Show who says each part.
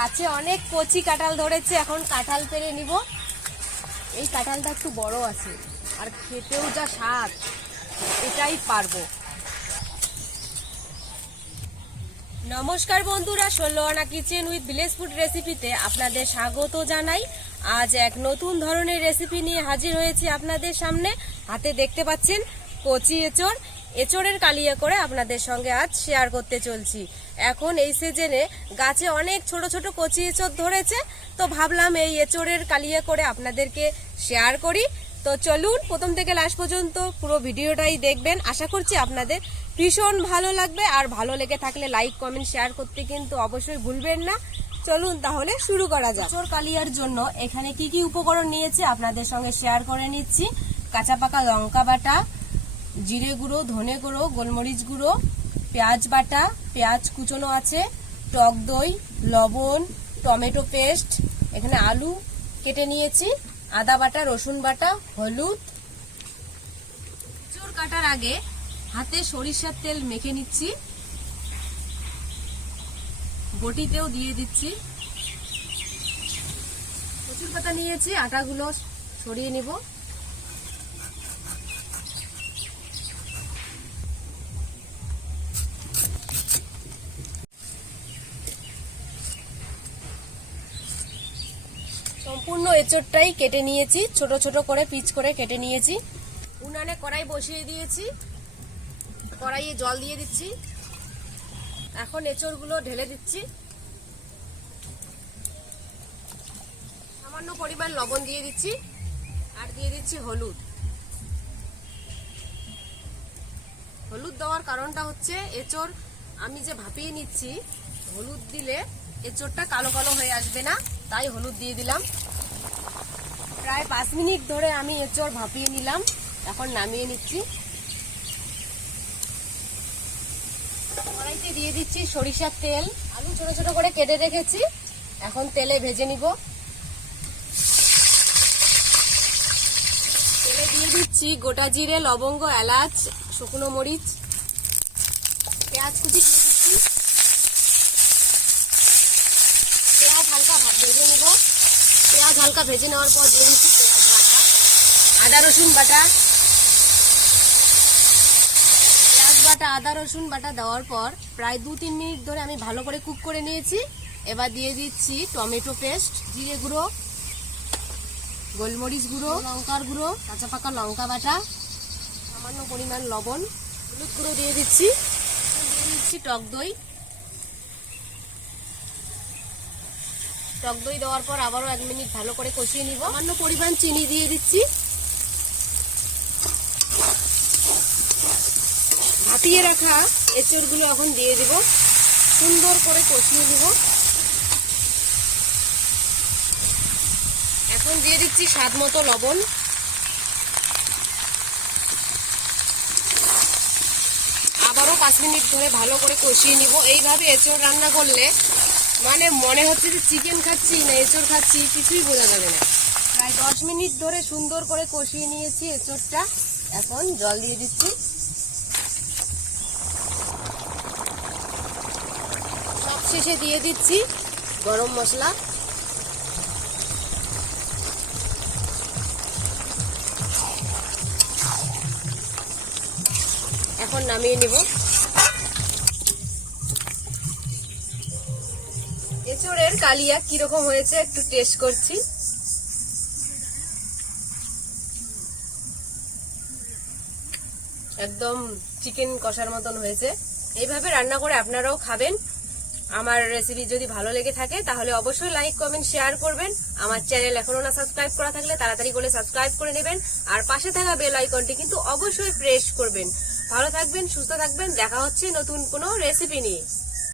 Speaker 1: গাছে অনেক কচি কাঁঠাল ধরেছে, এখন কাঁঠাল পেরে নিব। এই কাঁঠালটা একটু বড় আছে, আর খেতেও যা স্বাদ, এটাই পারব। নমস্কার বন্ধুরা ষোলো আনা কিচেন উইথ ভিলেজ ফুড রেসিপিতে আপনাদের স্বাগত জানাই। আজ এক নতুন ধরনের রেসিপি নিয়ে হাজির হয়েছি আপনাদের সামনে। হাতে দেখতে পাচ্ছেন কচি এচড় এচড়ের কালিয়া করে আপনাদের সঙ্গে আজ শেয়ার করতে চলছি। এখন এই সিজনে গাছে অনেক ছোট ছোট কচি এচড় ধরেছে, তো ভাবলাম এই এচড়ের কালিয়া করে আপনাদেরকে শেয়ার করি। তো চলুন, প্রথম থেকে লাস্ট পর্যন্ত পুরো ভিডিওটাই দেখবেন। আশা করছি আপনাদের ভীষণ ভালো লাগবে, আর ভালো লেগে থাকলে লাইক কমেন্ট শেয়ার করতে কিন্তু অবশ্যই ভুলবেন না। চলুন তাহলে শুরু করা যাক। চোর কালিয়ার জন্য এখানে কি কি উপকরণ নিয়েছে আপনাদের সঙ্গে শেয়ার করে নিচ্ছি। কাঁচা পাকা লঙ্কা বাটা জিরে গুঁড়ো, ধনে গুঁড়ো, গোলমরিচ গুঁড়ো, পেঁয়াজ বাটা, পেঁয়াজ কুচনো আছে, টক দই, লবণ, টমেটো পেস্ট, এখানে আলু কেটে নিয়েছি, আদা বাটা, রসুন বাটা, হলুদ। চোর কাটার আগে হাতে সরিষার তেল মেখে নিচ্ছি। বটিতেও দিয়ে দিচ্ছি। কচুর পাতা নিয়েছি, আটাগুলো সরিয়ে নিব। সম্পূর্ণ এঁচড়টাই কেটে নিয়েছি। ছোট ছোট করে পিচ করে কেটে নিয়েছি। উনানে কড়াই বসিয়ে দিয়েছি। কড়াইয়ে জল দিয়ে দিচ্ছি। এখন এঁচড়গুলো ঢেলে দিচ্ছি। সামান্য পরিমাণ লবণ দিয়ে দিচ্ছি। আর দিয়ে দিচ্ছি হলুদ। হলুদ দেওয়ার কারণটা হচ্ছে এঁচড় আমি যে ভাপিয়ে নিচ্ছি, হলুদ দিলে এঁচড়টা কালো কালো হয়ে আসবে না, তাই হলুদ দিয়ে দিলাম। প্রায় পাঁচ মিনিট ধরে আমি এঁচড় ভাপিয়ে নিলাম, এখন নামিয়ে নিচ্ছি। কড়াইতে দিয়ে দিচ্ছি সরিষার তেল, আলু ছোট ছোট করে কেটে রেখেছি, এখন তেলে ভেজে নিব। তেলে দিয়ে দিচ্ছি গোটা জিরে, লবঙ্গ, এলাচ, শুকনো মরিচ, পেঁয়াজ কুচি দিয়ে দিচ্ছি পেঁয়াজ হালকা ভেজে নিব। পেঁয়াজ হালকা ভেজে নেওয়ার পর দিয়ে দিচ্ছি পেঁয়াজ বাটা। আদা, রসুন বাটা। পেঁয়াজ বাটা, আদা, রসুন বাটা দেওয়ার পর প্রায় দু তিন মিনিট ধরে আমি ভালো করে কুক করে নিয়েছি। এবার দিয়ে দিচ্ছি টমেটো পেস্ট, জিরে গুঁড়ো, গোলমরিচ গুঁড়ো, লঙ্কার গুঁড়ো, কাঁচা পাকা লঙ্কা বাটা, সামান্য পরিমাণ লবণ, হলুদ গুঁড়ো দিয়ে দিচ্ছি। দিয়ে দিচ্ছি টক দই। টক দই দেওয়ার পর আবারও এক মিনিট ভালো করে কষিয়ে নিব। সামান্য পরিমাণ চিনি দিয়ে দিচ্ছি। ভাপিয়ে রাখা এঁচড়গুলো এখন দিয়ে দিব। সুন্দর করে কষিয়ে নিব। এখন দিয়ে দিচ্ছি স্বাদ মতো লবণ। আবারও পাঁচ মিনিট ধরে ভালো করে কষিয়ে নিব। এইভাবে এঁচড় রান্না করলে মানে মনে হচ্ছে যে চিকেন খাচ্ছি, না এঁচড় খাচ্ছি, কিছুই বোঝা যাবে না। প্রায় দশ মিনিট ধরে সুন্দর করে কষিয়ে নিয়েছি এঁচড়টা। এখন জল দিয়ে দিচ্ছি। সব শেষে দিয়ে দিচ্ছি গরম মশলা। এখন নামিয়ে নিব। এঁচড়ের কালিয়া কীরকম হয়েছে একটু টেস্ট করছি। একদম চিকেন কষার মতন হয়েছে। এইভাবে রান্না করে আপনারাও খাবেন। আমার রেসিপি যদি ভালো লেগে থাকে, তাহলে অবশ্যই লাইক কমেন্ট শেয়ার করবেন। আমার চ্যানেল এখনও না সাবস্ক্রাইব করা থাকলে তাড়াতাড়ি করে সাবস্ক্রাইব করে নেবেন। আর পাশে থাকা বেল আইকনটি কিন্তু অবশ্যই প্রেস করবেন। ভালো থাকবেন, সুস্থ থাকবেন। দেখা হচ্ছে নতুন কোনো রেসিপি নিয়ে।